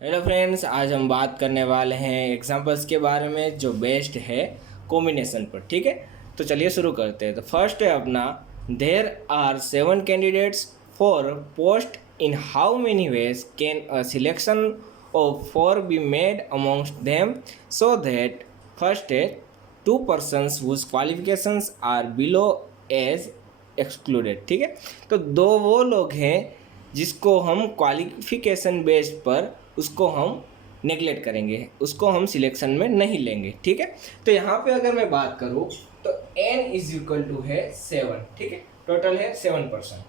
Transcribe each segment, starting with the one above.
Hello friends, आज हम बात करने वाले हैं एग्जांपल्स के बारे में जो बेस्ड है कॉम्बिनेशन पर। ठीक है, तो चलिए शुरू करते हैं। तो फर्स्ट है अपना, there are 7 candidates for post in how many ways can a selection of 4 be made amongst them so that first है 2 persons whose qualifications are below are excluded. ठीक है, तो दो वो लोग हैं जिसको हम क्वालिफिकेशन बेस्ड पर उसको हम नेगलेक्ट करेंगे, उसको हम सिलेक्शन में नहीं लेंगे। ठीक है, तो यहाँ पे अगर मैं बात करूँ तो n इज इक्वल टू है 7। ठीक है, टोटल है 7%।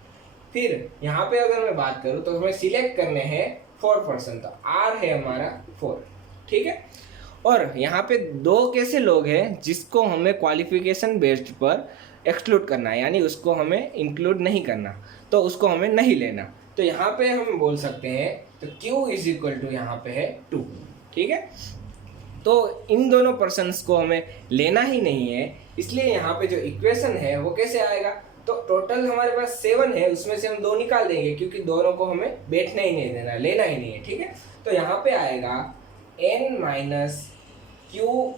फिर यहाँ पे अगर मैं बात करूँ तो हमें सिलेक्ट करने हैं 4%, तो r है हमारा 4। ठीक है, और यहाँ पे दो कैसे लोग हैं जिसको हमें क्वालिफिकेशन बेस्ड पर एक्सक्लूड करना है, यानी उसको हमें इंक्लूड नहीं करना, तो उसको हमें नहीं लेना। तो यहाँ पे हम बोल सकते हैं तो Q इज इक्वल टू यहाँ पे है 2। ठीक है, तो इन दोनों पर्सन्स को हमें लेना ही नहीं है, इसलिए यहाँ पे जो इक्वेशन है वो कैसे आएगा, तो टोटल हमारे पास 7 है, उसमें से हम 2 निकाल देंगे क्योंकि दोनों को हमें बैठना ही नहीं देना, लेना ही नहीं है। ठीक है, तो यहाँ पे आएगा n minus Q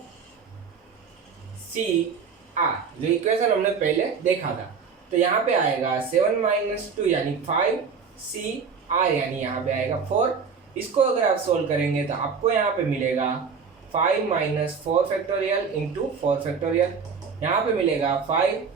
C R, जो इक्वेशन हमने पहले देखा था। तो यहाँ पे आएगा 7 माइनस 2 यानी 5, सी आर यानी यहाँ पे आएगा 4। इसको अगर आप सोल्व करेंगे तो आपको यहाँ पे मिलेगा 5 माइनस 4 फैक्टोरियल इंटू 4 फैक्टोरियल। यहाँ पे मिलेगा 5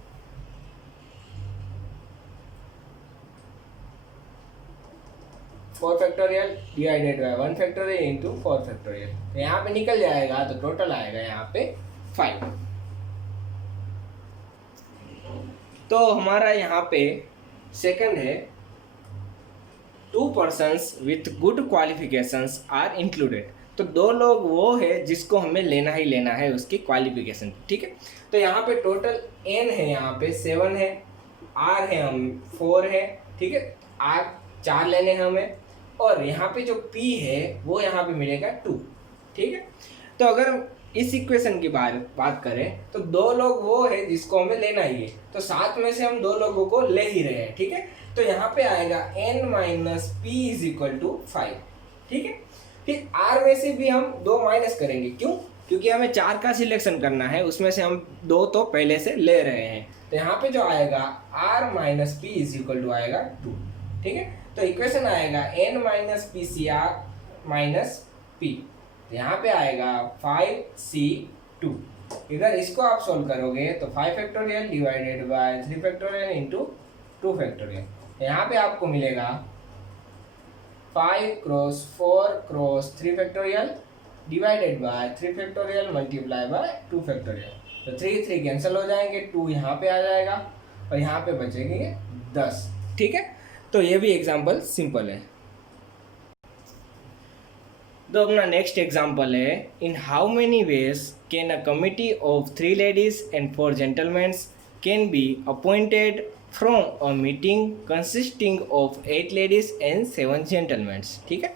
4 factorial divided by 1 factorial into 4 factorial. तो यहाँ पे निकल जाएगा तो टोटल आएगा यहाँ पे 5। तो हमारा यहाँ पे सेकंड है 2 persons with good qualifications are included। तो दो लोग वो है जिसको हमें लेना ही लेना है उसकी क्वालिफिकेशन। ठीक है, तो यहाँ पे टोटल n है, यहाँ पे 7 है, r है हम 4 है। ठीक है, r 4 लेने हैं हमें, और यहाँ पे जो p है वो यहाँ पे मिलेगा 2। ठीक है, तो अगर इस इक्वेशन की बात करें तो दो लोग वो है जिसको हमें लेना ही है, तो साथ में से हम दो लोगों को ले ही रहे हैं। ठीक है, तो यहाँ पे आएगा n minus P is equal to 5। ठीक है, फिर r में से भी हम 2 माइनस करेंगे, क्यों? क्योंकि हमें 4 का सिलेक्शन करना है, उसमें से हम 2 तो पहले से ले रहे हैं। तो यहाँ पे जो आएगा r minus P is equal to आएगा 2। ठीक है, तो इक्वेशन आएगा n minus P C R minus P, तो यहाँ पे आएगा 5c2। इधर इसको आप सोल्व करोगे तो 5 factorial divided by 3 factorial into 2 factorial. यहाँ पे आपको मिलेगा 5 cross 4 cross 3 factorial divided by 3 factorial multiply by 2 factorial. तो 3 कैंसिल हो जाएंगे, 2 यहाँ पे आ जाएगा और यहाँ पे बचेंगे 10। ठीक है, तो ये भी एग्जाम्पल सिंपल है। तो अपना नेक्स्ट एग्जाम्पल है, इन how many ways can a committee of 3 ladies and 4 gentleman can be appointed from a meeting consisting of 8 ladies and 7 gentleman. ठीक है,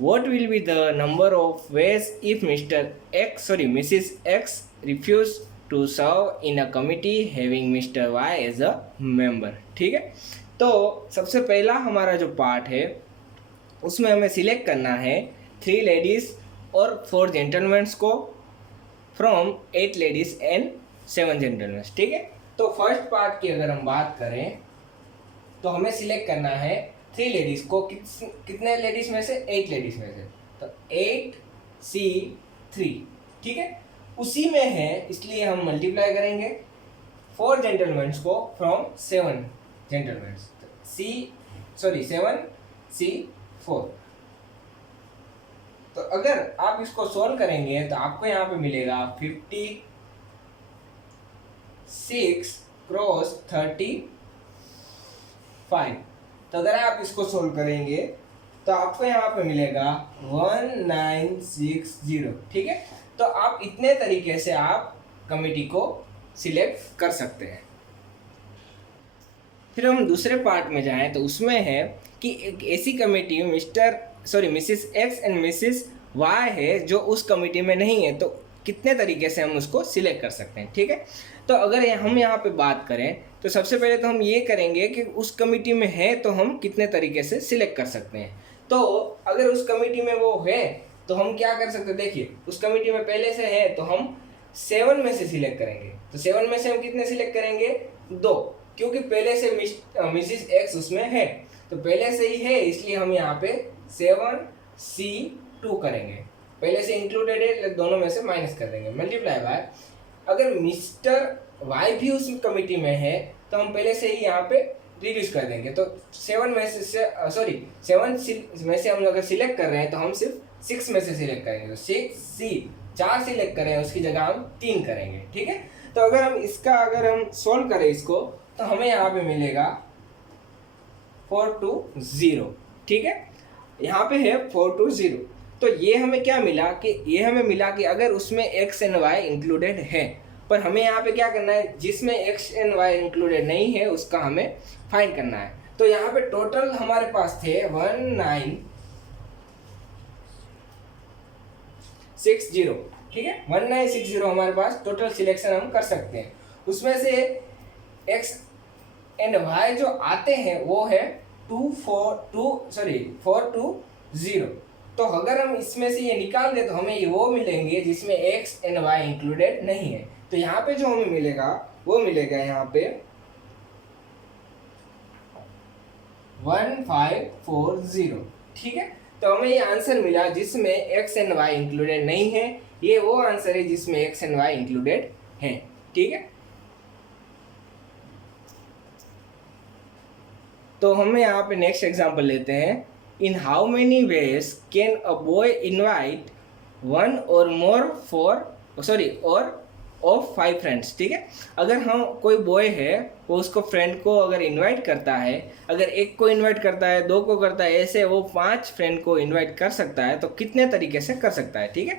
what will be the number of ways if Mrs. X refuse to serve in a committee having Mr. Y as a member। ठीक है, तो सबसे पहला हमारा जो part है उसमें हमें सिलेक्ट करना है 3 लेडीज़ और 4 जेंटलमैन्स को फ्रॉम 8 लेडीज़ एंड 7 जेंटलमैन। ठीक है, तो फर्स्ट पार्ट की अगर हम बात करें तो हमें सिलेक्ट करना है 3 लेडीज़ को, कितने लेडीज़ में से? 8 लेडीज़ में से, तो 8C3। ठीक है, उसी में है इसलिए हम मल्टीप्लाई करेंगे 4 जेंटलमैन्स को फ्रॉम 7 जेंटलमैन्स, 7C4। तो अगर आप इसको सॉल्व करेंगे तो आपको यहाँ पे मिलेगा 56 क्रॉस 35। तो अगर आप इसको सोल्व करेंगे तो आपको यहाँ पे मिलेगा 1960। ठीक है, तो आप इतने तरीके से आप कमिटी को सिलेक्ट कर सकते हैं। फिर हम दूसरे पार्ट में जाएं तो उसमें है कि एक ऐसी committee Mrs X and Mrs Y है जो उस कमेटी में नहीं है, तो कितने तरीके से हम उसको सिलेक्ट कर सकते हैं। ठीक है, तो अगर हम यहाँ पे बात करें तो सबसे पहले तो हम ये करेंगे कि उस कमेटी में है तो हम कितने तरीके से सिलेक्ट कर सकते हैं। तो अगर उस कमिटी में वो है तो हम क्या कर सकते हैं, देखिए उस कमिटी में पहले से है तो हम 7 में से सिलेक्ट करेंगे। तो 7 में से हम कितने सिलेक्ट करेंगे, 2, क्योंकि पहले से मिसिस एक्स उसमें है, तो पहले से ही है इसलिए हम यहाँ पे 7C2 करेंगे। पहले से इंक्लूडेड है, दोनों में से माइनस कर देंगे, मल्टीप्लाई बाय, अगर मिस्टर वाई भी उस कमिटी में है तो हम पहले से ही यहाँ पे रिड्यूस कर देंगे। तो 7 में से 7 में से हम अगर सिलेक्ट कर रहे हैं तो हम सिर्फ 6 में से सिलेक्ट करेंगे। तो 6C 4 सिलेक्ट करें उसकी जगह हम 3 करेंगे, ठीक है। तो अगर हम सोल्व करें इसको तो हमें यहाँ पे मिलेगा 420, ठीक है। यहाँ पे है 420। तो ये हमें क्या मिला कि अगर उसमें x एंड y इंक्लूडेड है, पर हमें यहाँ पे क्या करना है, जिसमें x एंड y इंक्लूडेड नहीं है उसका हमें फाइंड करना है। तो यहाँ पे टोटल हमारे पास थे 1960, ठीक है, 1960 हमारे पास टोटल सिलेक्शन हम कर सकते हैं। उसमें से x एंड y जो आते हैं वो है 420। तो अगर हम इसमें से ये निकाल दें तो हमें ये वो मिलेंगे जिसमें x एंड y इंक्लूडेड नहीं है। तो यहाँ पे जो हमें मिलेगा वो मिलेगा यहाँ पे 1540, ठीक है। तो हमें ये आंसर मिला जिसमें x एंड y इंक्लूडेड नहीं है, ये वो आंसर है जिसमें x एंड y इंक्लूडेड है, ठीक है। तो हम यहाँ पे नेक्स्ट एग्जांपल लेते हैं। इन how many ways can a boy invite one और मोर ऑफ 5 फ्रेंड्स, ठीक है। अगर हम कोई बॉय है वो उसको फ्रेंड को अगर इनवाइट करता है, अगर एक को इनवाइट करता है, 2 को करता है, ऐसे वो 5 फ्रेंड को इनवाइट कर सकता है, तो कितने तरीके से कर सकता है, ठीक है।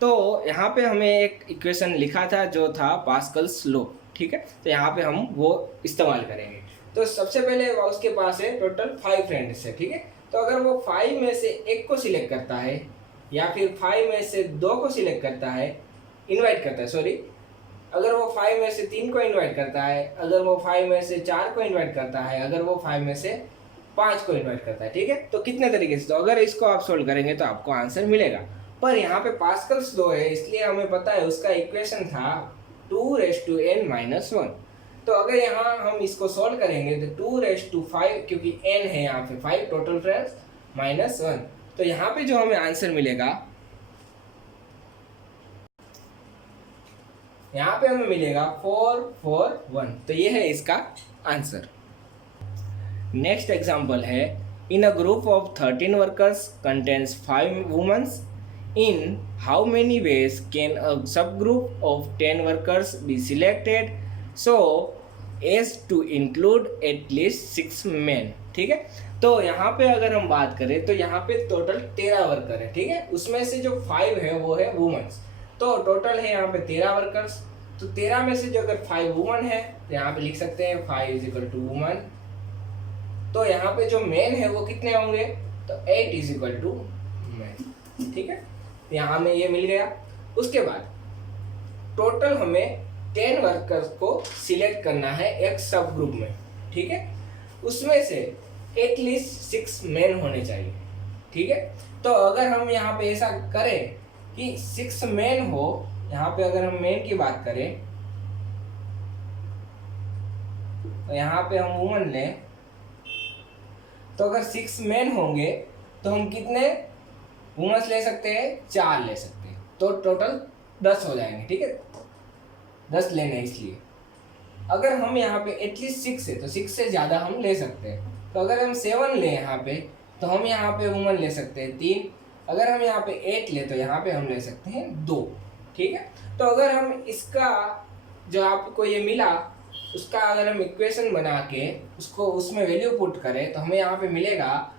तो यहाँ पे हमें एक इक्वेशन लिखा था जो था पास्कल्स लॉ, ठीक है। तो यहाँ पे हम वो इस्तेमाल करेंगे। तो सबसे पहले उसके पास है टोटल 5 फ्रेंड्स है, ठीक है। तो अगर वो 5 में से 1 को सिलेक्ट करता है या फिर 5 में से 2 को सिलेक्ट करता है, इनवाइट करता है, सॉरी, अगर वो 5 में से 3 को इनवाइट करता है, अगर वो 5 में से 4 को इनवाइट करता है, अगर वो 5 में से 5 को इनवाइट करता है, ठीक है। तो कितने तरीके से, तो अगर इसको आप सोल्व करेंगे तो आपको आंसर मिलेगा। पर यहाँ पे पास्कल्स लॉ है इसलिए हमें पता है उसका इक्वेशन था 2n-1। तो अगर यहाँ हम इसको सोल्व करेंगे तो 2⁵, क्योंकि n है यहाँ पे 5 टोटल फ्रेंड्स -1, तो यहाँ पे जो हमें आंसर मिलेगा, यहाँ पे हमें मिलेगा 441। तो ये है इसका आंसर। नेक्स्ट एग्जांपल है, in a group of 13 workers contains 5 womens, in how many ways can a sub group of 10 workers be selected so as to include at least 6 men, ठीक है। तो यहाँ पे अगर हम बात करें तो यहाँ पे टोटल 13 वर्कर है, ठीक है। उसमें से जो 5 है वो है वुमेन्स, तो टोटल है यहाँ पे 13 वर्कर्स। तो 13 में से जो अगर 5 वुमन है तो यहाँ पे लिख सकते हैं 5 = वुमन। तो यहाँ पे जो मेन है वो कितने होंगे, तो 8 = मेन, ठीक है। यहाँ हमें ये मिल गया। उसके बाद टोटल हमें 10 वर्कर्स को सिलेक्ट करना है एक सब ग्रुप में, ठीक है। उसमें से एटलीस्ट 6 मेन होने चाहिए, ठीक है। तो अगर हम यहाँ पे ऐसा करें कि 6 मेन हो, यहाँ पे अगर हम मेन की बात करें तो यहाँ पे हम वुमन लें, तो अगर 6 मेन होंगे तो हम कितने वुमेन्स ले सकते हैं, 4 ले सकते हैं। तो टोटल 10 हो जाएंगे, ठीक है, 10 लेने इसलिए। अगर हम यहाँ पे एटलीस्ट 6 है तो 6 से ज़्यादा हम ले सकते हैं। तो अगर हम 7 लें यहाँ पे तो हम यहाँ पे वुमन ले सकते हैं 3। अगर हम यहाँ पे 8 ले तो यहाँ पे हम ले सकते हैं 2, ठीक है। तो अगर हम इसका जो आपको ये मिला उसका अगर हम इक्वेशन बना के उसको उसमें वैल्यू पुट करें तो हमें यहाँ पे मिलेगा,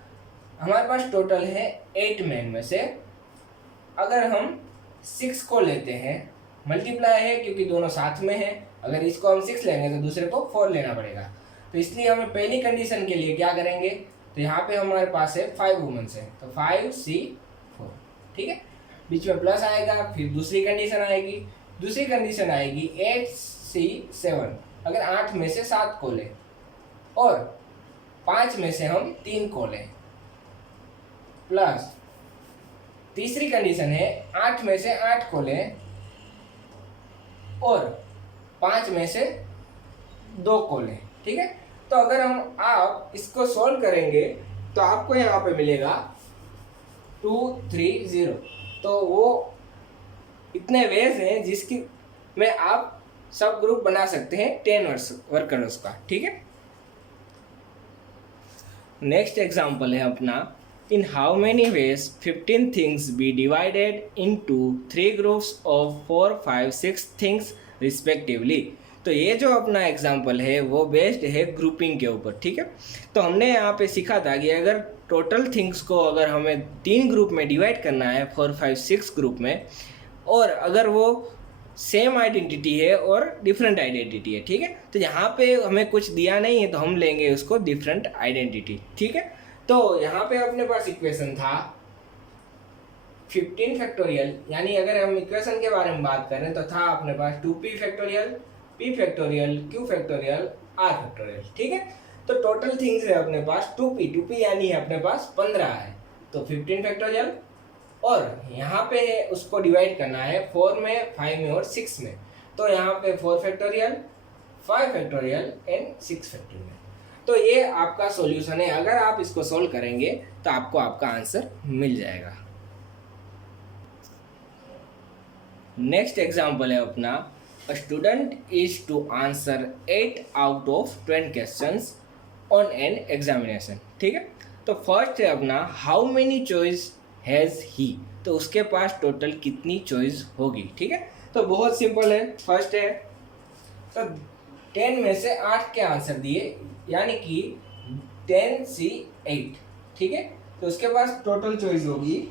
हमारे पास टोटल है 8 मेन में से अगर हम 6 को लेते हैं, मल्टीप्लाई है क्योंकि दोनों साथ में है, अगर इसको हम 6 लेंगे तो दूसरे को 4 लेना पड़ेगा। तो इसलिए हमें पहली कंडीशन के लिए क्या करेंगे, तो यहाँ पे हमारे पास है 5 वुमेन्स है तो 5C4, ठीक है, बीच में प्लस आएगा। फिर दूसरी कंडीशन आएगी 8C7, अगर 8 में से 7 को लें और 5 में से हम 3 को लें प्लस तीसरी कंडीशन है 8 में से 8 को लें और 5 में से 2 को लें, ठीक है। तो अगर आप इसको सॉल्व करेंगे तो आपको यहाँ पे मिलेगा 230। तो वो इतने वेज हैं जिसकी में आप सब ग्रुप बना सकते हैं 10 वर्कर्स का, ठीक है। नेक्स्ट एग्जाम्पल है अपना, in how many ways 15 things be divided into 3 groups of 4, 5, 6 things respectively. तो ये जो अपना एग्जाम्पल है वो बेस्ड है ग्रुपिंग के ऊपर, ठीक है। तो हमने यहाँ पे सीखा था कि अगर टोटल थिंग्स को अगर हमें 3 ग्रुप में डिवाइड करना है, 4, 5, 6 ग्रुप में, और अगर वो सेम आइडेंटिटी है और डिफरेंट आइडेंटिटी है, ठीक है। तो यहाँ पे हमें कुछ दिया नहीं है तो हम लेंगे उसको डिफरेंट आइडेंटिटी, ठीक है। तो यहाँ पे अपने पास इक्वेशन था 15 फैक्टोरियल, यानी अगर हम इक्वेशन के बारे में बात करें तो था अपने पास 2p factorial, p factorial, q factorial, r factorial, ठीक है। तो टोटल थिंग्स है अपने पास 2p यानी अपने पास 15 है, तो 15 फैक्टोरियल, और यहाँ पे उसको डिवाइड करना है 4 में, 5 में और 6 में। तो यहाँ पे 4 फैक्टोरियल, 5 फैक्टोरियल एंड 6 फैक्टोरियल। तो ये आपका सॉल्यूशन है, अगर आप इसको सॉल्व करेंगे तो आपको आपका आंसर मिल जाएगा। नेक्स्ट एग्जाम्पल है अपना, a student is to answer 8 out of 10 questions on an examination, ठीक है। तो फर्स्ट है अपना, how many choice has he. तो उसके पास टोटल कितनी चॉइस होगी, ठीक है। तो बहुत सिंपल है, फर्स्ट है तो 10 में से 8 के आंसर दिए, यानी कि 10C8, ठीक है। तो उसके पास टोटल चॉइस होगी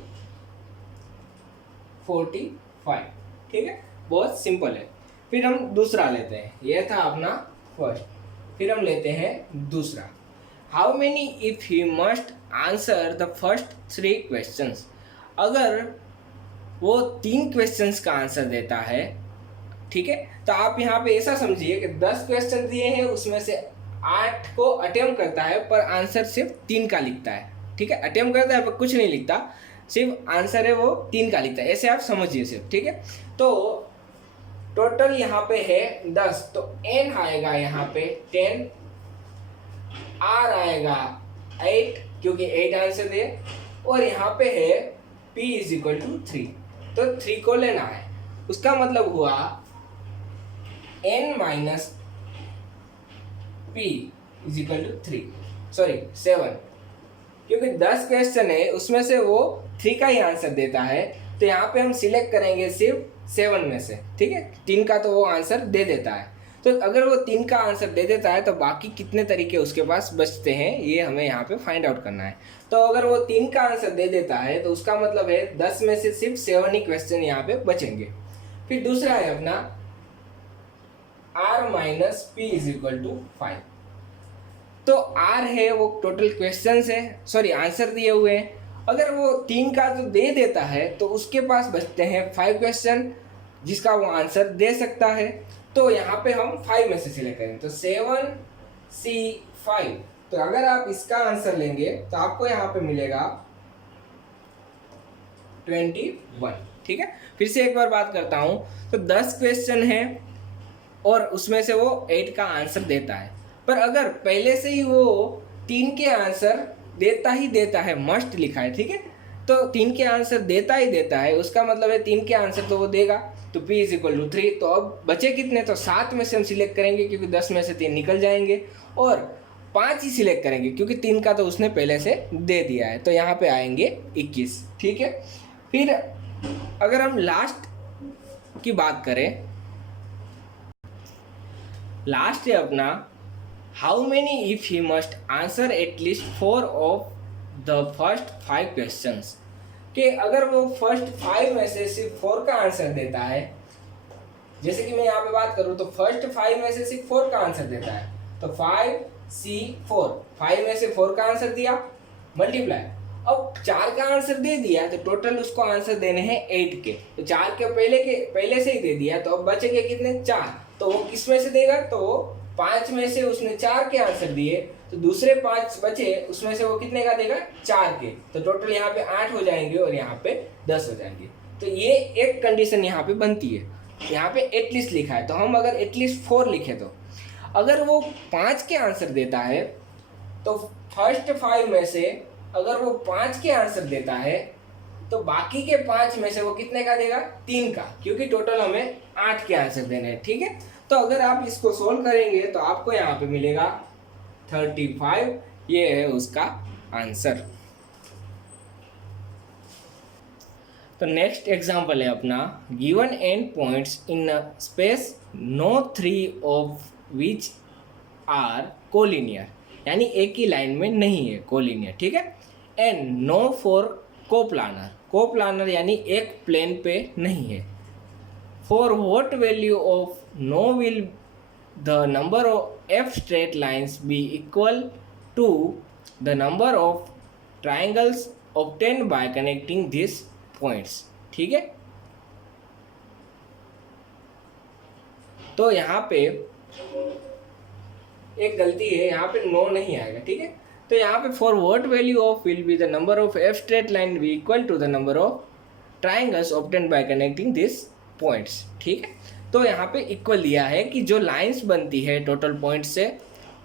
45, ठीक है। बहुत सिंपल है। फिर हम दूसरा लेते हैं, यह था अपना फर्स्ट। फिर हम लेते हैं दूसरा, how many if he must answer the first 3 questions. अगर वो 3 क्वेश्चंस का आंसर देता है, ठीक है। तो आप यहाँ पे ऐसा समझिए कि 10 क्वेश्चन दिए हैं, उसमें से 8 को अटेम्प्ट करता है पर आंसर सिर्फ 3 का लिखता है, ठीक है। अटेम्प्ट करता है पर कुछ नहीं लिखता, सिर्फ आंसर है वो 3 का लिखता है, ऐसे आप समझिए सिर्फ, ठीक है। तो टोटल यहाँ पे है 10, तो n आएगा यहाँ पे 10, r आएगा 8 क्योंकि 8 आंसर दे, और यहाँ पे है p इज इक्वल टू 3, तो 3 को लेना है। उसका मतलब हुआ n minus p is equal to 7, क्योंकि 10 क्वेश्चन है उसमें से वो 3 का ही आंसर देता है, तो यहाँ पे हम सिलेक्ट करेंगे सिर्फ 7 में से, ठीक है। 3 का तो वो आंसर दे देता है, तो अगर वो 3 का आंसर दे देता है तो बाकी कितने तरीके उसके पास बचते हैं ये हमें यहाँ पे फाइंड आउट करना है। तो अगर वो 3 का आंसर दे देता है तो उसका मतलब है 10 में से सिर्फ 7 ही क्वेश्चन यहाँ पे बचेंगे। फिर दूसरा है अपना r minus p is equal to 5। तो r है वो टोटल क्वेश्चन है, सॉरी आंसर दिए हुए हैं। अगर वो 3 का तो दे देता है तो उसके पास बचते हैं 5 क्वेश्चन जिसका वो आंसर दे सकता है। तो यहाँ पे हम 5 में से सिलेक्ट करें, तो 7C5। तो अगर आप इसका आंसर लेंगे तो आपको यहाँ पे मिलेगा 21, ठीक है। फिर से एक बार बात करता हूँ, तो 10 क्वेश्चन है और उसमें से वो 8 का आंसर देता है, पर अगर पहले से ही वो 3 के आंसर देता है, मस्ट लिखा है, ठीक है। तो 3 के आंसर देता है, उसका मतलब है 3 के आंसर तो वो देगा, तो p इज इक्वल टू 3। तो अब बचे कितने, तो 7 में से हम सिलेक्ट करेंगे क्योंकि 10 में से 3 निकल जाएंगे, और 5 ही सिलेक्ट करेंगे क्योंकि 3 का तो उसने पहले से दे दिया है, तो यहाँ पे आएंगे 21, ठीक है। फिर अगर हम लास्ट की बात करें, लास्ट है अपना how many if he must answer at least 4 of the first 5 questions. कि अगर वो फर्स्ट 5 में से सिर्फ 4 का आंसर देता है, जैसे कि मैं यहाँ पे बात करूँ तो फर्स्ट 5 में से सिर्फ 4 का आंसर देता है, तो 5C4, 5 में से 4 का आंसर दिया, मल्टीप्लाई, अब 4 का आंसर दे दिया तो टोटल उसको आंसर देने हैं 8 के, तो 4 के पहले से ही दे दिया, तो अब बचेंगे कितने, 4। तो वो किस में से देगा, तो 5 में से उसने 4 के आंसर दिए, तो दूसरे 5 बचे उसमें से वो कितने का देगा, 4 के। तो टोटल यहाँ पे 8 हो जाएंगे और यहाँ पे 10 हो जाएंगे। तो ये एक कंडीशन यहाँ पे बनती है। यहाँ पे एटलीस्ट लिखा है, तो हम अगर एटलीस्ट 4 लिखे तो अगर वो 5 के आंसर देता है तो फर्स्ट 5 में से अगर वो 5 के आंसर देता है तो बाकी के 5 में से वो कितने का देगा, 3 का, क्योंकि टोटल हमें 8 के आंसर देने हैं। ठीक है, तो अगर आप इसको सोल्व करेंगे तो आपको यहाँ पे मिलेगा 35, ये है उसका आंसर। तो नेक्स्ट एग्जांपल है अपना, given and points in a space no 3 of which are collinear, यानी एक ही लाइन में नहीं है, कोलिनियर। ठीक है, and no four coplanar, coplanar यानी एक प्लेन पे नहीं है। For what value of no will the number of F straight lines be equal to the number of triangles obtained by connecting this points. ठीक है, तो यहाँ पे एक गलती है, यहाँ पे नो नहीं आएगा। ठीक है, तो यहाँ पे for what value of will be the number of F straight line be equal to the number of triangles obtained by connecting this points. ठीक है, तो यहाँ पे इक्वल दिया है कि जो लाइंस बनती है टोटल पॉइंट से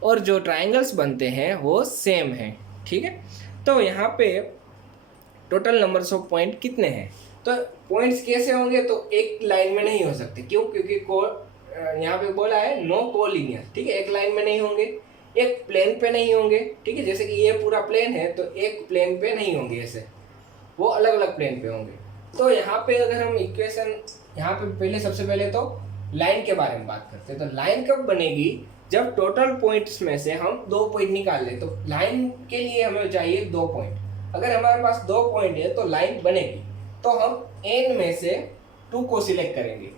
और जो ट्राइंगल्स बनते हैं वो सेम है। ठीक है, तो यहाँ पे टोटल नंबर्स ऑफ पॉइंट कितने हैं, तो पॉइंट्स कैसे होंगे, तो एक लाइन में नहीं हो सकते। क्यों, क्योंकि यहाँ पे बोला है नो कोलिनियर। ठीक है, एक लाइन में नहीं होंगे, एक प्लेन पे नहीं होंगे। ठीक है, जैसे कि ये पूरा प्लेन है तो एक प्लेन पे नहीं होंगे, ऐसे वो अलग अलग प्लेन पे होंगे। तो यहाँ पे अगर हम इक्वेशन यहाँ पे पहले सबसे पहले तो लाइन के बारे में बात करते हैं। तो लाइन कब बनेगी, जब टोटल पॉइंट्स में से हम 2 पॉइंट निकाल लें। तो लाइन के लिए हमें चाहिए 2 पॉइंट। अगर हमारे पास 2 पॉइंट है तो लाइन बनेगी। तो हम n में से 2 को सिलेक्ट करेंगे,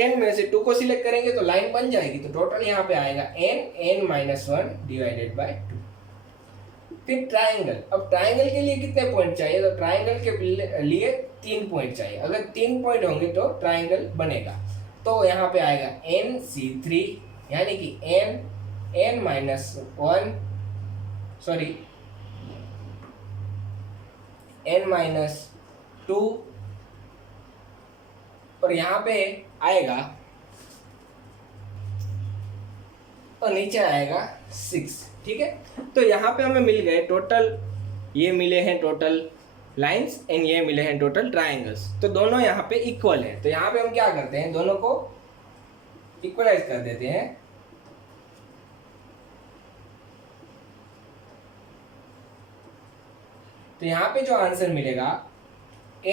n में से 2 को सिलेक्ट करेंगे तो लाइन बन जाएगी। तो टोटल यहाँ पे आएगा n-1 डिवाइडेड बाय 2। फिर ट्राइंगल, अब ट्राइंगल के लिए कितने पॉइंट चाहिए, तो ट्राइंगल के लिए 3 पॉइंट चाहिए। अगर 3 पॉइंट होंगे तो ट्राइंगल बनेगा। तो यहाँ पे आएगा nc3, यानी कि n-2 और यहाँ पे आएगा और नीचे आएगा 6। ठीक है, तो यहाँ पे हमें मिल गए टोटल, ये मिले हैं टोटल लाइंस एंड ये मिले हैं टोटल ट्राइंगल्स। तो दोनों यहाँ पे इक्वल है। तो यहाँ पे हम क्या करते हैं, दोनों को इक्वलाइज कर देते हैं। तो यहाँ पे जो आंसर मिलेगा n =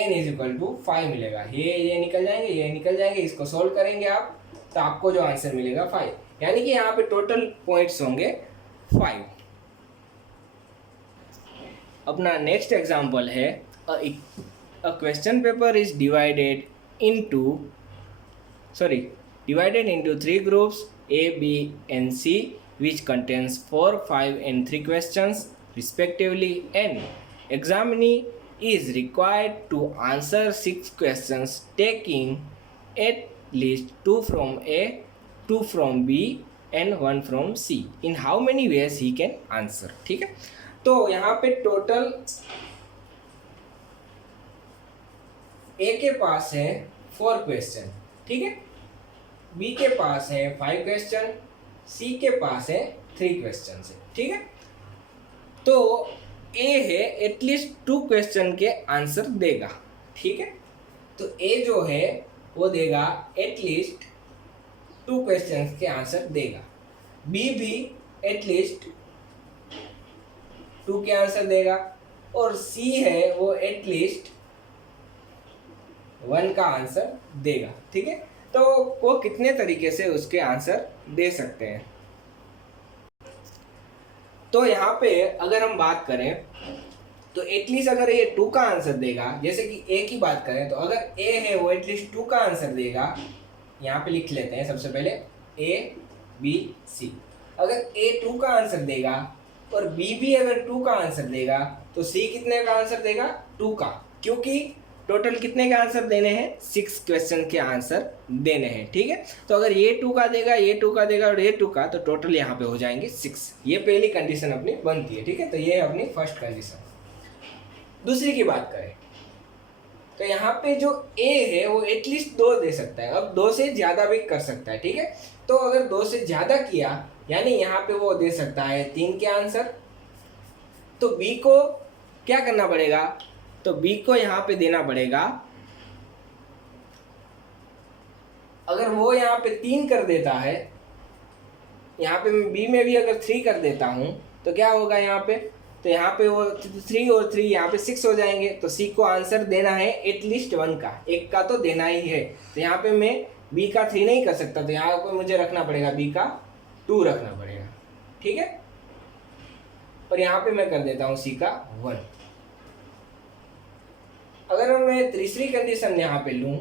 5 मिलेगा। ये निकल जाएंगे, ये निकल जाएंगे, इसको सोल्व करेंगे आप तो आपको जो आंसर मिलेगा 5, यानी कि यहाँ पे टोटल पॉइंट्स होंगे 5। अपना नेक्स्ट एग्जांपल है, a question paper is divided into 3 groups A, B and C which contains 4, 5 and 3 questions respectively, and examinee is required to answer 6 questions taking at least 2 from A, 2 from B and 1 from C. In how many ways he can answer? ठीक है, तो यहाँ पे total A के पास है 4 question, ठीक है, B के पास है 5 क्वेश्चन, C के पास है 3 क्वेश्चन है। ठीक है, तो A है एटलीस्ट 2 क्वेश्चन के आंसर देगा। ठीक है, तो A जो है वो देगा एटलीस्ट 2 क्वेश्चन के आंसर देगा। B भी एटलीस्ट 2 के आंसर देगा और C है वो एटलीस्ट 1 का आंसर देगा। ठीक है, तो वो कितने तरीके से उसके आंसर दे सकते हैं। तो यहाँ पे अगर हम बात करें तो एटलीस्ट अगर ये 2 का आंसर देगा, जैसे कि A की बात करें तो अगर A है वो एटलीस्ट 2 का आंसर देगा, यहाँ पे लिख लेते हैं सबसे पहले A, B, C। अगर A 2 का आंसर देगा और B भी अगर 2 का आंसर देगा तो C कितने का आंसर देगा, 2 का, क्योंकि टोटल कितने के आंसर देने हैं, 6 क्वेश्चन के आंसर देने हैं, ठीक है। तो अगर ये 2 का देगा, ये 2 का देगा और ये 2 का, तो टोटल यहाँ पे हो जाएंगे 6। ये पहली कंडीशन अपनी बनती है, ठीक है। तो ये है अपनी फर्स्ट कंडीशन। दूसरी की बात करें तो यहाँ पे जो ए है वो एटलीस्ट 2 दे सकता है, अब 2 से ज़्यादा भी कर सकता है, ठीक है। तो अगर 2 से ज़्यादा किया यानी यहाँ पे वो दे सकता है 3 के आंसर। तो बी को क्या करना पड़ेगा, तो बी को यहाँ पे देना पड़ेगा, अगर वो यहाँ पे 3 कर देता है, यहाँ पे बी में भी अगर 3 कर देता हूँ तो क्या होगा यहाँ पे, तो यहाँ पे वो 3 और 3 यहाँ पे 6 हो जाएंगे। तो सी को आंसर देना है एटलीस्ट 1 का, एक का तो देना ही है। तो यहाँ पे मैं बी का 3 नहीं कर सकता, तो यहाँ पे मुझे रखना पड़ेगा बी का 2 रखना पड़ेगा, ठीक है। और यहाँ पे मैं कर देता हूँ सी का 1। अगर मैं तीसरी कंडीशन यहाँ पे लूँ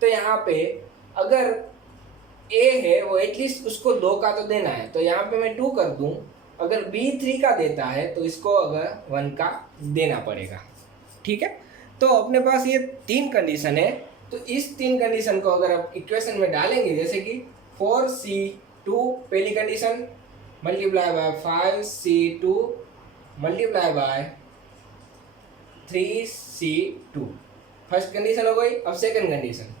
तो यहाँ पे अगर ए है वो एटलीस्ट उसको 2 का तो देना है, तो यहाँ पे मैं 2 कर दूँ। अगर बी 3 का देता है तो इसको अगर 1 का देना पड़ेगा, ठीक है। तो अपने पास ये 3 कंडीशन है। तो इस 3 कंडीशन को अगर आप इक्वेशन में डालेंगे, जैसे कि 4C2 पहली condition multiply by 5C2 multiply by 3C2 first condition हो गई। अब second condition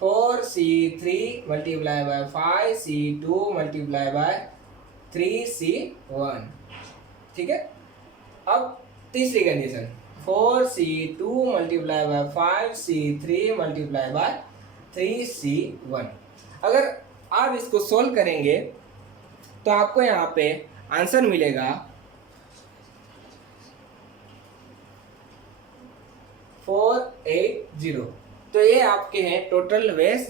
4C3 multiply by 5C2 multiply by 3C1, ठीक है। अब तीसरी condition 4C2 multiply by 5C3 multiply by 3C1। अगर आप इसको सोल्व करेंगे तो आपको यहाँ पे आंसर मिलेगा 480। तो ये आपके हैं टोटल वेज,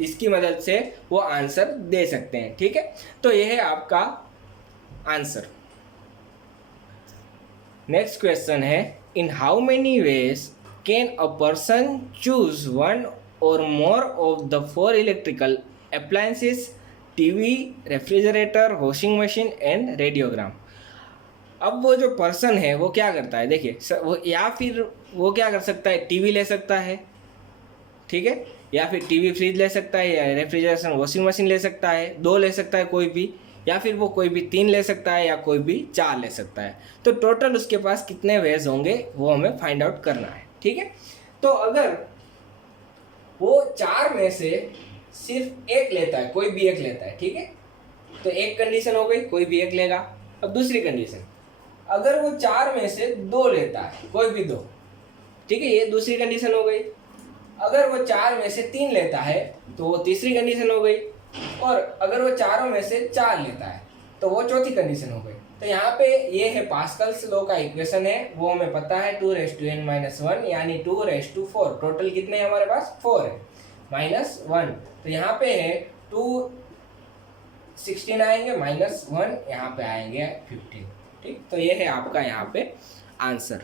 इसकी मदद से वो आंसर दे सकते हैं, ठीक है। तो ये है आपका आंसर। नेक्स्ट क्वेश्चन है, इन how many ways can a person choose 1 और more of the 4 electrical appliances TV, refrigerator, washing machine and radiogram. अब वो जो पर्सन है वो क्या करता है, देखिए वो या फिर वो क्या कर सकता है, टीवी ले सकता है, ठीक है, या फिर टीवी फ्रिज ले सकता है, या रेफ्रिजरेशन वॉशिंग मशीन ले सकता है, 2 ले सकता है कोई भी, या फिर वो कोई भी 3 ले सकता है, या कोई भी 4 ले सकता है। तो टोटल उसके पास कितने वेज होंगे वो हमें फाइंड आउट करना है, ठीक है। तो अगर वो 4 में से सिर्फ 1 लेता है, कोई भी 1 लेता है, ठीक है, तो एक कंडीशन हो गई, कोई भी 1 लेगा। अब दूसरी कंडीशन, अगर वो 4 में से 2 लेता है, कोई भी 2, ठीक है, ये दूसरी कंडीशन हो गई। अगर वो 4 में से 3 लेता है तो वो तीसरी कंडीशन हो गई, और अगर वो चारों में से 4 लेता है तो वो चौथी कंडीशन हो गई। तो यहाँ पे ये है पास्कल्स लॉ का इक्वेशन है, वो हमें पता है 2n-1 यानी 2/4। टोटल कितने हैं हमारे पास, 4 है, -1। तो यहाँ पे है 216 आएंगे, -1 यहाँ पे आएंगे 15, ठीक। तो ये है आपका यहाँ पे आंसर।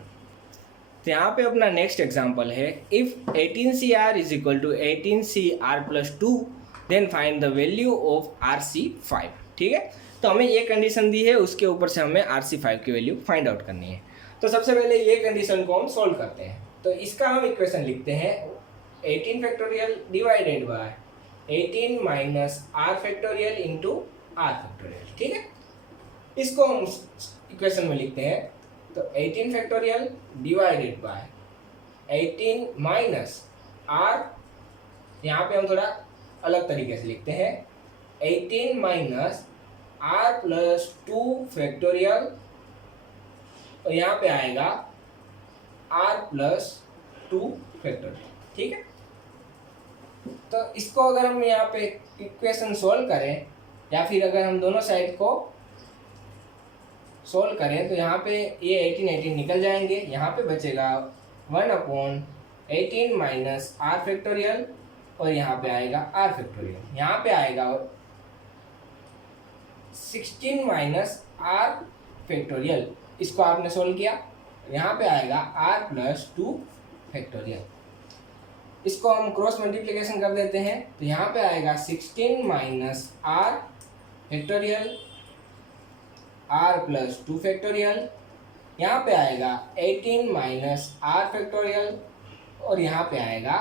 तो यहाँ पे अपना नेक्स्ट एग्जांपल है, if 18CR is equal to 18CR+2 then find the value of RC5, ठीक है। तो हमें ये कंडीशन दी है, उसके ऊपर से हमें RC5 की वैल्यू फाइंड आउट करनी है। तो सबसे पहले ये कंडीशन को हम सॉल्व करते हैं। तो इसका हम इक्वेशन लिखते हैं 18 factorial divided by 18 minus R factorial into R factorial, ठीक है। इसको हम इक्वेशन में लिखते हैं, तो 18 factorial divided by 18 minus R, यहाँ पे हम थोड़ा अलग तरीके से लिखते हैं, 18 माइनस R+2 फैक्टोरियल, और यहाँ पे आएगा R+2 फैक्टोरियल, ठीक है। तो इसको अगर हम यहाँ पे इक्वेशन सोल्व करें, या फिर अगर हम दोनों साइड को सोल्व करें, तो यहाँ पे ये 18 निकल जाएंगे, यहाँ पे बचेगा 1/18 माइनस R फैक्टोरियल, और यहाँ पे आएगा R फैक्टोरियल, यहाँ पे आएगा 16 माइनस R फैक्टोरियल। इसको आपने सोल्व किया, यहाँ पे आएगा R+2 फैक्टोरियल। इसको हम क्रॉस मल्टीप्लिकेशन कर देते हैं, तो यहाँ पे आएगा 16 minus R factorial R+2 factorial, यहाँ पे आएगा 18 माइनस आर फैक्टोरियल और यहाँ पे आएगा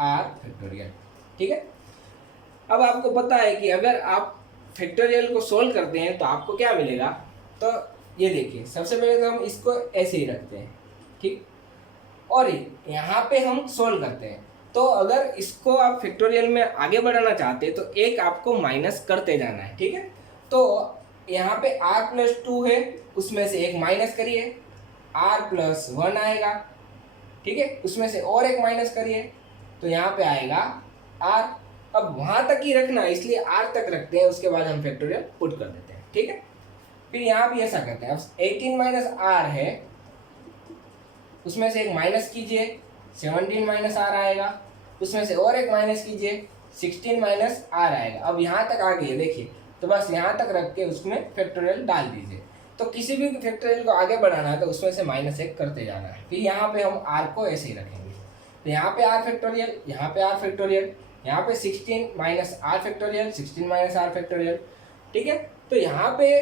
आर फैक्टोरियल। ठीक है, अब आपको पता है कि अगर आप फैक्टोरियल को सोल्व करते हैं तो आपको क्या मिलेगा। तो ये देखिए, सबसे पहले तो हम इसको ऐसे ही रखते हैं, ठीक, और यहाँ पे हम सोल्व करते हैं। तो अगर इसको आप फैक्टोरियल में आगे बढ़ाना चाहते हैं तो एक आपको माइनस करते जाना है। ठीक है, तो यहाँ पे r प्लस 2 है, उसमें से एक माइनस करिए, r प्लस 1 आएगा। ठीक है, उसमें से और एक माइनस करिए तो यहाँ पे आएगा r। अब वहाँ तक ही रखना है इसलिए r तक रखते हैं, उसके बाद हम फैक्टोरियल पुट कर देते हैं। ठीक है, फिर यहाँ भी ऐसा करते हैं। अब 18 माइनस r है, उसमें से एक माइनस कीजिए, 17 माइनस आर आएगा, उसमें से और एक माइनस कीजिए, 16 माइनस आर आएगा। अब यहाँ तक आ गई है देखिए, तो बस यहाँ तक रख के उसमें फैक्टोरियल डाल दीजिए। तो किसी भी फैक्टोरियल को आगे बढ़ाना है तो उसमें से माइनस एक करते जाना है। फिर यहाँ पे हम आर को ऐसे ही रखेंगे, तो यहाँ पे आर फैक्टोरियल, यहाँ पे आर फैक्टोरियल, यहाँ पे 16 minus R factorial, 16 minus R factorial. ठीक है, तो यहाँ पे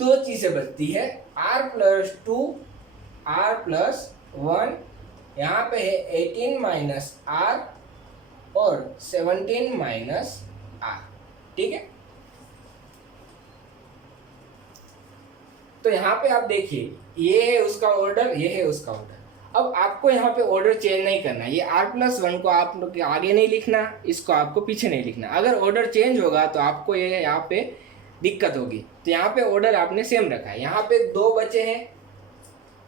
दो चीज़ें बचती है, r प्लस 2 r प्लस 1, यहाँ पे है 18 माइनस आर और 17 माइनस आर। ठीक है, तो यहाँ पे आप देखिए, ये है उसका ऑर्डर, ये है उसका ऑर्डर। अब आपको यहाँ पे ऑर्डर चेंज नहीं करना, ये r+1 को आप लोग के आगे नहीं लिखना, इसको आपको पीछे नहीं लिखना। अगर ऑर्डर चेंज होगा तो आपको ये यहाँ पे दिक्कत होगी। तो यहाँ पे ऑर्डर आपने सेम रखा है। यहाँ पे दो बचे हैं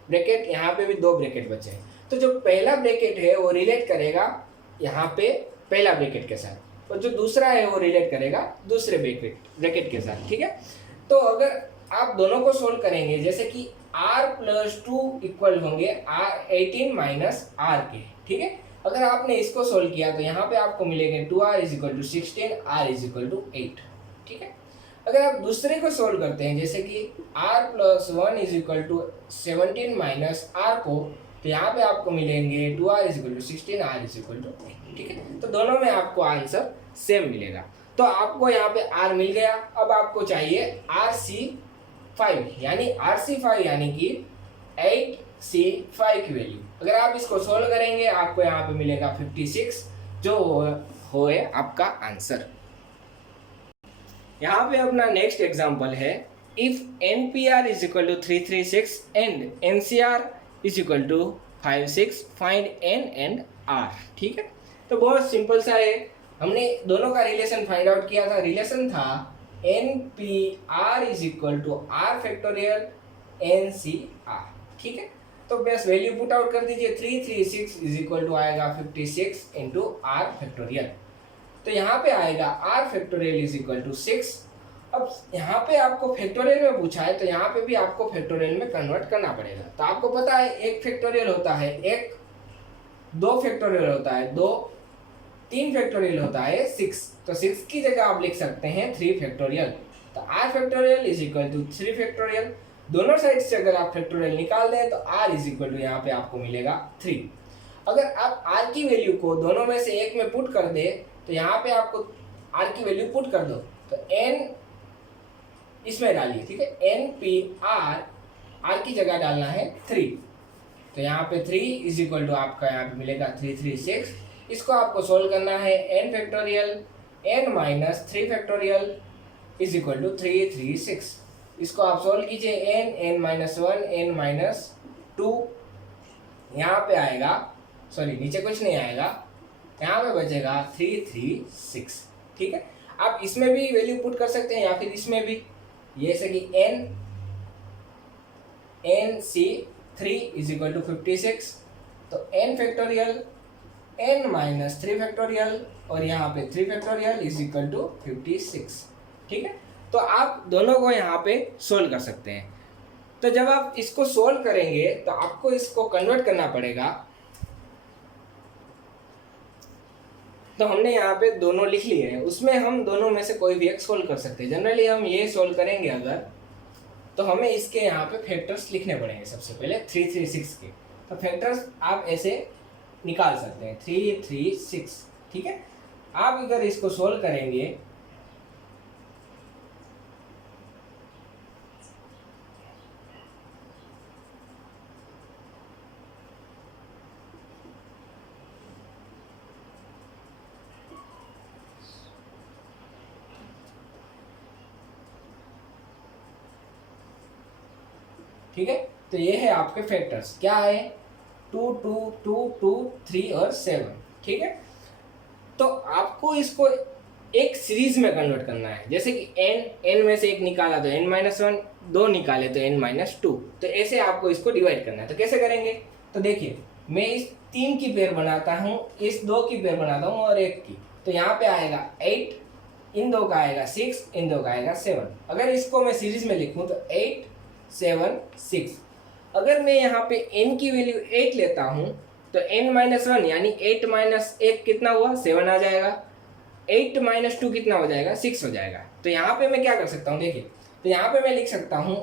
ब्रैकेट, यहाँ पे भी दो ब्रैकेट बचे हैं। तो जो पहला ब्रैकेट है वो रिलेट करेगा यहाँ पे पहला ब्रैकेट के साथ, और जो दूसरा है वो रिलेट करेगा दूसरे ब्रैकेट के साथ। ठीक है, तो अगर आप दोनों को सोल्व करेंगे, जैसे कि r प्लस 2 इक्वल होंगे r18 माइनस आर के। ठीक है, अगर आपने इसको सोल्व किया तो यहाँ पे आपको मिलेंगे 2r is equal to 16, r is equal to 8। ठीक है, अगर आप दूसरे को सोल्व करते हैं, जैसे कि r plus 1 is equal to 17 minus R को, तो यहाँ पे आपको मिलेंगे 2r is equal to 16, r is equal to 8। ठीक है, तो दोनों में आपको आंसर सेम मिलेगा। तो आपको यहाँ पे r मिल गया। अब आपको चाहिए RC5 यानी RC5 यानी कि 8C5 की वैल्यू। अगर आप इसको सोल्व करेंगे आपको यहाँ पे मिलेगा 56, जो होए आपका आंसर। यहाँ पे अपना नेक्स्ट एग्जांपल है, if NPR is equal to 336 and NCR is equal to 56, find N and R। ठीक है, तो बहुत सिंपल सा है, हमने दोनों का रिलेशन फाइंड आउट किया था। रिलेशन था NPR is equal to R factorial NCR। ठीक है, तो बस वैल्यू पुट आउट कर दीजिए, 336 इज इक्वल टू आएगा 56 इंटू R फैक्टोरियल। तो यहाँ पे आएगा r factorial is equal to 6। अब यहाँ पे आपको फैक्टोरियल में पूछा है तो यहाँ पे भी आपको फैक्टोरियल में कन्वर्ट करना पड़ेगा। तो आपको पता है एक फैक्टोरियल होता है एक, दो फैक्टोरियल होता है दो, तीन फैक्टोरियल होता है 6। तो 6 की जगह आप लिख सकते हैं 3 फैक्टोरियल। तो r factorial is equal to 3 factorial. दोनों साइड से अगर आप फैक्टोरियल निकाल दें तो r इज इक्वल टू यहाँ पे आपको मिलेगा 3। अगर आप r की वैल्यू को दोनों में से एक में पुट कर दे तो यहाँ पे आपको r की वैल्यू पुट कर दो, तो n इसमें डालिए। ठीक है, NPR r की जगह डालना है 3, तो यहाँ पे 3 इज इक्वल टू आपका यहाँ पे मिलेगा 336। इसको आपको सोल्व करना है, n factorial n minus 3 factorial is equal to 336। इसको आप सोल्व कीजिए, n माइनस 1 n माइनस 2, यहाँ पे आएगा, सॉरी नीचे कुछ नहीं आएगा, यहाँ पे बचेगा 336। ठीक है, आप इसमें भी वैल्यू पुट कर सकते हैं या फिर इसमें भी, जैसे कि NC3 इज इक्वल टू 56, तो n factorial n minus 3 factorial और यहाँ पे 3 फैक्टोरियल इज इक्वल टू 56। ठीक है, तो आप दोनों को यहाँ पे सोल्व कर सकते हैं। तो जब आप इसको सोल्व करेंगे तो आपको इसको कन्वर्ट करना पड़ेगा। तो हमने यहाँ पे दोनों लिख लिए हैं, उसमें हम दोनों में से कोई भी एक सोल्व कर सकते हैं। जनरली हम ये सोल्व करेंगे अगर, तो हमें इसके यहाँ पे फैक्टर्स लिखने पड़ेंगे। सबसे पहले 336 के तो फैक्टर्स आप ऐसे निकाल सकते हैं, 336। ठीक है, आप अगर इसको सोल्व करेंगे ठीक है। तो ये है आपके फैक्टर्स, क्या है 2 2 2 2 3 और 7, ठीक है। तो आपको इसको एक सीरीज में कन्वर्ट करना है, जैसे कि n में से एक निकाला तो n-1, 2 निकाले तो n-2, तो ऐसे आपको इसको डिवाइड करना है। तो कैसे करेंगे, तो देखिए मैं इस 3 की पेयर बनाता हूँ, इस 2 की पेयर बनाता हूँ और 1 की, तो यहाँ पे आएगा 8, इन 2 का आएगा 6, इन 2 का आएगा 7। अगर इसको मैं सीरीज में लिखूँ तो 8 7 6। अगर मैं यहाँ पे n की वैल्यू 8 लेता हूँ तो n-1 यानी 8 माइनस 1 कितना हुआ, 7 आ जाएगा। 8 - 2 कितना हो जाएगा, 6 हो जाएगा। तो यहाँ पे मैं क्या कर सकता हूँ, देखिए तो यहाँ पे मैं लिख सकता हूँ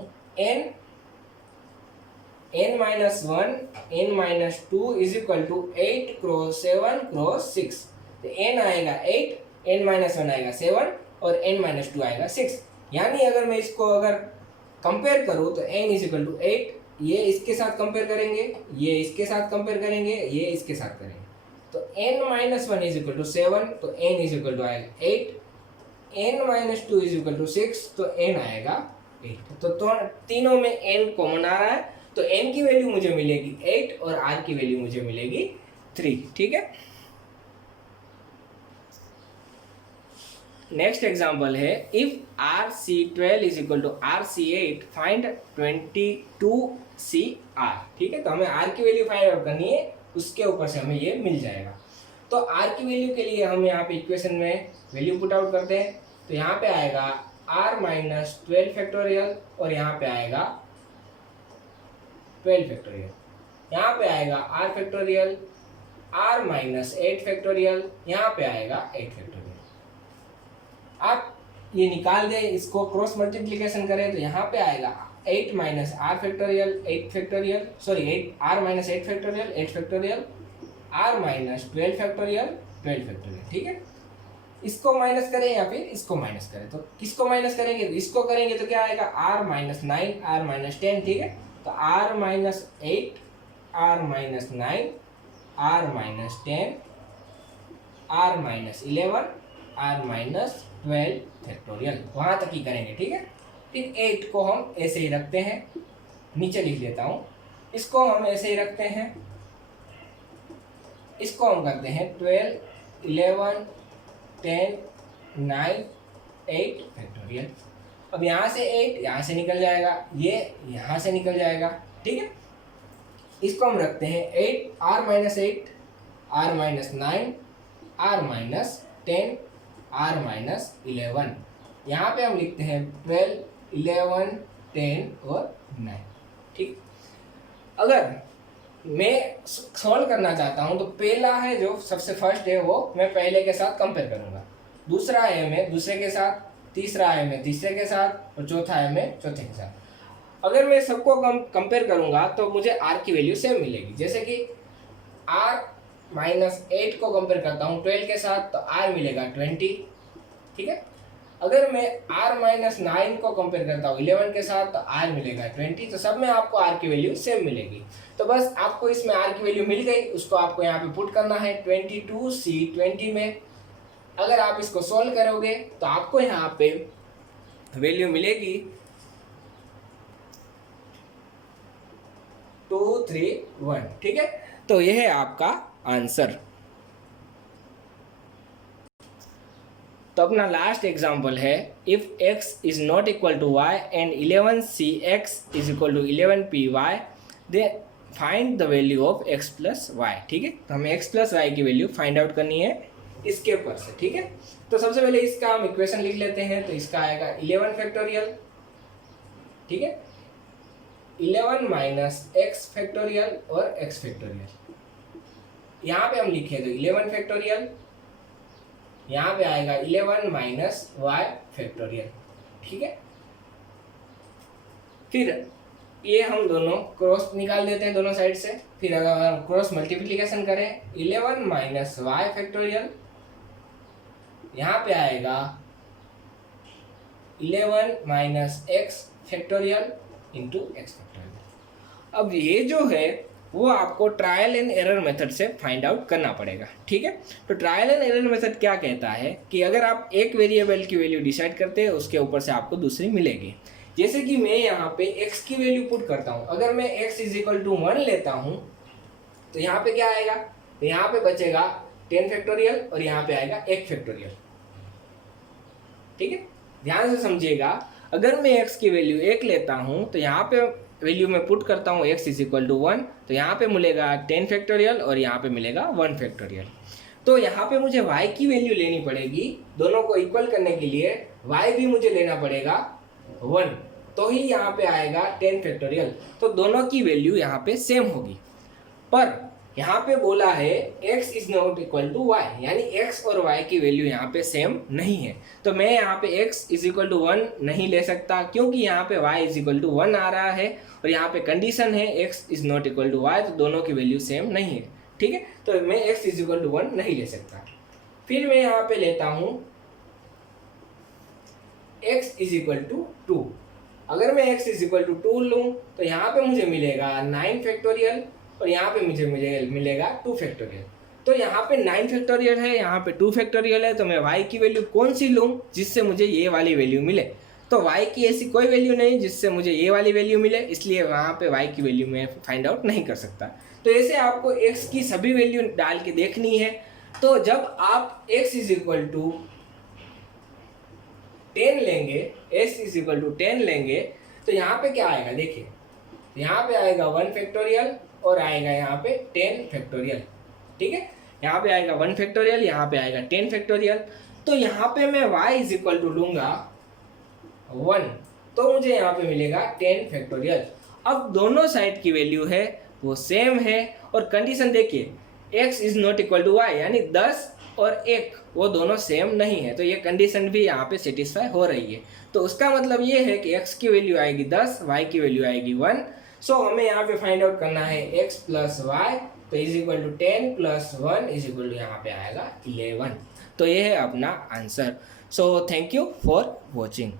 n-1 n-2 is equal to 8 cross 7 cross 6। तो n आएगा 8, n-1 आएगा 7 और n-2 आएगा 6। यानी अगर मैं इसको अगर कंपेयर करूँ तो n इज इक्वल टू 8, ये इसके साथ कंपेयर करेंगे, ये इसके साथ कंपेयर करेंगे, ये इसके साथ करेंगे, तो n-1 इज इक्वल टू 7, तो n इज इक्वल टू आएगा 8, n-2 इज इक्वल टू 6, तो n आएगा 8। तो तीनों में n कॉमन आ रहा है, तो n की वैल्यू मुझे मिलेगी 8 और r की वैल्यू मुझे मिलेगी 3, ठीक है। नेक्स्ट एग्जाम्पल है, if RC12 is equal to RC8 find 22CR, ठीक है। तो हमें r की वैल्यू फाइंड आउट करनी है, उसके ऊपर से हमें ये मिल जाएगा। तो r की वैल्यू के लिए हम यहाँ पे इक्वेशन में वैल्यू पुट आउट करते हैं, तो यहाँ पे आएगा r-12 फैक्टोरियल और यहाँ पे आएगा 12 फैक्टोरियल, यहाँ पे आएगा r फैक्टोरियल, r-8 फैक्टोरियल, यहाँ पे आएगा 8 फैक्टोरियल। आप ये निकाल दें, इसको क्रॉस मल्टीप्लिकेशन करें तो यहाँ पे आएगा 8 minus r factorial 8 factorial, sorry 8 minus 8 factorial 8 factorial, r minus 12 factorial 12 factorial, ठीक है। इसको माइनस करें या फिर इसको माइनस करें, तो किसको माइनस करेंगे, तो इसको करेंगे तो क्या आएगा r-9 r-10, ठीक है। तो r-8 r-9 r-10 r-11 r-12 factorial, वहाँ तक ही करेंगे, ठीक है। फिर 8 को हम ऐसे ही रखते हैं, नीचे लिख देता हूँ, इसको हम ऐसे ही रखते हैं, इसको हम करते हैं 12 11 10 9 8 फैक्टोरियल। अब यहाँ से 8 यहाँ से निकल जाएगा, ये यहाँ से निकल जाएगा, ठीक है। इसको हम रखते हैं 8 r-8 r-9 r-10 r-11, यहाँ पे हम लिखते हैं 12 11 10 और 9, ठीक। अगर मैं सॉल्व करना चाहता हूँ तो पहला है जो सबसे फर्स्ट है वो मैं पहले के साथ कंपेयर करूँगा, दूसरा है मैं दूसरे के साथ, तीसरा है मैं तीसरे के साथ और चौथा है मैं चौथे के साथ। अगर मैं सबको कंपेयर करूँगा तो मुझे r की वैल्यू सेम मिलेगी, जैसे कि r-8 को कंपेयर करता हूँ 12 के साथ तो r मिलेगा 20, ठीक है। अगर मैं r-9 को कंपेयर करता हूँ 11 के साथ तो r मिलेगा 20, तो सब में आपको r की वैल्यू सेम मिलेगी। तो बस आपको इसमें r की वैल्यू मिल गई, उसको आपको यहाँ पे पुट करना है 22C20 में। अगर आप इसको सॉल्व करोगे तो आपको यहाँ पे वैल्यू मिलेगी 231, ठीक है। तो यह है आपका आंसर। तो अपना लास्ट एग्जाम्पल है, if x is not equal to y and 11cx is equal to 11py, they find the value of x plus y, ठीक है। तो हमें x प्लस वाई की वैल्यू फाइंड आउट करनी है इसके ऊपर से, ठीक है। तो सबसे पहले इसका हम इक्वेशन लिख लेते हैं, तो इसका आएगा 11 फैक्टोरियल, ठीक है, 11 माइनस x फैक्टोरियल और x फैक्टोरियल, यहाँ पे हम लिखे तो 11 फैक्टोरियल, यहाँ पे आएगा 11 माइनस y फैक्टोरियल, ठीक है। फिर ये हम दोनों क्रॉस निकाल देते हैं दोनों साइड से, फिर अगर हम क्रॉस मल्टीप्लिकेशन करें 11 माइनस y फैक्टोरियल, यहाँ पे आएगा 11 minus x factorial into x factorial. अब ये जो है वो आपको ट्रायल एंड एरर मेथड से फाइंड आउट करना पड़ेगा, ठीक है। तो ट्रायल एंड एरर मेथड क्या कहता है कि अगर आप एक वेरिएबल की वैल्यू डिसाइड करते हैं उसके ऊपर से आपको दूसरी मिलेगी, जैसे कि मैं यहाँ पे x की वैल्यू पुट करता हूँ, अगर मैं x इज इक्वल टू 1 लेता हूँ तो यहाँ पे क्या आएगा, तो यहाँ पे बचेगा 10 फैक्टोरियल और यहाँ पे आएगा 1 फैक्टोरियल। ठीक है, ध्यान से समझिएगा, अगर मैं x की वैल्यू 1 लेता हूँ तो यहाँ पे वैल्यू में पुट करता हूँ x इज इक्वल टू 1, तो यहाँ पे मिलेगा 10 फैक्टोरियल और यहाँ पे मिलेगा 1 फैक्टोरियल। तो यहाँ पे मुझे y की वैल्यू लेनी पड़ेगी, दोनों को इक्वल करने के लिए y भी मुझे लेना पड़ेगा 1, तो ही यहाँ पे आएगा 10 फैक्टोरियल। तो दोनों की वैल्यू यहाँ पे सेम होगी, पर यहाँ पे बोला है x is not equal to y, यानी x और y की वैल्यू यहाँ पे सेम नहीं है। तो मैं यहाँ पे x इज इक्वल टू 1 नहीं ले सकता, क्योंकि यहाँ पे y इज इक्वल टू 1 आ रहा है और यहाँ पे कंडीशन है x is not equal to y, तो दोनों की वैल्यू सेम नहीं है। ठीक है, तो मैं x इज इक्वल टू 1 नहीं ले सकता। फिर मैं यहाँ पे लेता हूँ x इज इक्वल टू 2। अगर मैं x इज इक्वल टू 2 लूँ तो यहाँ पे मुझे मिलेगा 9 फैक्टोरियल और यहाँ पे मुझे मिलेगा 2 फैक्टोरियल। तो यहाँ पे 9 फैक्टोरियल है, यहाँ पे 2 फैक्टोरियल है, तो मैं y की वैल्यू कौन सी लूँ जिससे मुझे ये वाली वैल्यू मिले। तो y की ऐसी कोई वैल्यू नहीं जिससे मुझे ये वाली वैल्यू मिले, इसलिए वहाँ पे y की वैल्यू मैं फाइंड आउट नहीं कर सकता। तो ऐसे आपको x की सभी वैल्यू डाल के देखनी है। तो जब आप x इज इक्वल टू 10 लेंगे, s इज इक्वल टू 10 लेंगे, तो यहाँ पे क्या आएगा, देखिए यहाँ पे आएगा 1 फैक्टोरियल और आएगा यहाँ पे 10 फैक्टोरियल। ठीक है, यहाँ पे आएगा 1 फैक्टोरियल, यहाँ पे आएगा 10 फैक्टोरियल। तो यहाँ पे मैं y इज इक्वल टू लूँगा 1, तो मुझे यहाँ पे मिलेगा 10 फैक्टोरियल। अब दोनों साइड की वैल्यू है वो सेम है और कंडीशन देखिए x is not equal to y, यानी 10 और 1 वो दोनों सेम नहीं है, तो ये कंडीशन भी यहाँ पे सेटिस्फाई हो रही है। तो उसका मतलब ये है कि x की वैल्यू आएगी 10, y की वैल्यू आएगी 1। सो हमें यहाँ पे फाइंड आउट करना है x प्लस वाई, तो is equal to 10 plus 1 is equal to यहाँ पे आएगा 11। तो ये है अपना answer. So thank you for watching.